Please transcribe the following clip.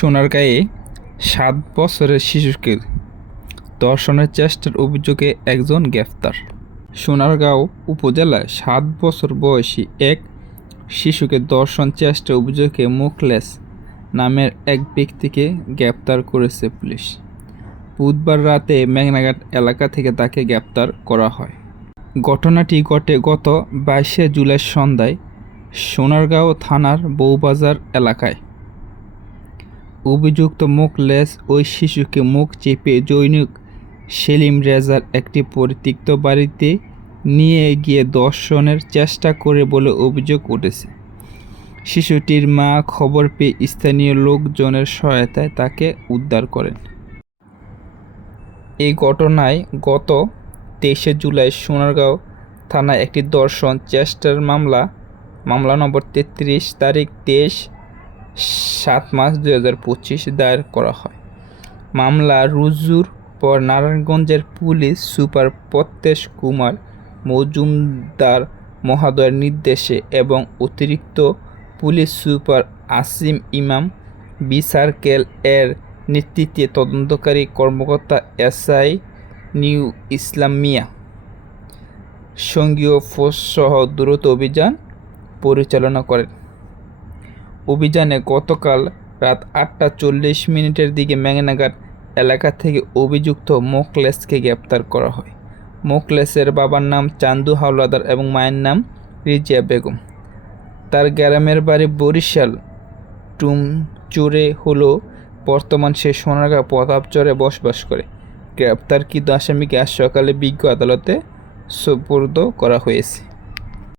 সোনারগাঁয়ে সাত বছরের শিশুকে ধর্ষণের চেষ্টার অভিযোগে একজন গ্রেফতার সোনারগাঁও উপজেলায় সাত বছর বয়সী এক শিশুকে ধর্ষণ চেষ্টার অভিযোগে মুখলেস নামের এক ব্যক্তিকে গ্রেপ্তার করেছে পুলিশ। বুধবার রাতে মেঘনাঘাট এলাকা থেকে তাকে গ্রেপ্তার করা হয়। ঘটনাটি ঘটে গত বাইশে জুলাই সন্ধ্যায় সোনারগাঁও থানার বউবাজার এলাকায়। অভিযুক্ত মুখলেস ওই শিশুকে মুখ চেপে জৈনিক সেলিম রেজার একটি পরিত্যক্ত বাড়িতে নিয়ে গিয়ে দর্শনের চেষ্টা করে বলে অভিযোগ উঠেছে। শিশুটির মা খবর পেয়ে স্থানীয় লোকজনের সহায়তায় তাকে উদ্ধার করেন। এই ঘটনায় গত তেইশে জুলাই সোনারগাঁও থানায় একটি দর্শন চেষ্টার মামলা মামলা নম্বর তেত্রিশ, তারিখ তেইশ সাত মার্চ দুই হাজার পঁচিশ দায়ের করা হয়। মামলা রুজুর পর নারায়ণগঞ্জের পুলিশ সুপার প্রত্যেশ কুমার মজুমদার মহোদয়ের নির্দেশে এবং অতিরিক্ত পুলিশ সুপার আসিম ইমাম বি সার্কেল এর নেতৃত্বে তদন্তকারী কর্মকর্তা এসআই নিউ ইসলাম মিয়া সঙ্গীয় ফোর্সসহ দ্রুত অভিযান পরিচালনা করেন। অভিযানে গতকাল রাত আটটা চল্লিশ মিনিটের দিকে মেঘনাঘাট এলাকা থেকে অভিযুক্ত মোকলেসকে গ্রেপ্তার করা হয়। মোকলেসের বাবার নাম চান্দু হাওলাদার এবং মায়ের নাম রিজিয়া বেগম। তার গ্রামের বাড়ি বরিশাল। টুম টুমচুরে হলো বর্তমান সে সোনারগাঁ প্রতাপচরে বসবাস করে। গ্রেপ্তারকৃত আসামিকে আজ সকালে বিজ্ঞ আদালতে সোপর্দ করা হয়েছে।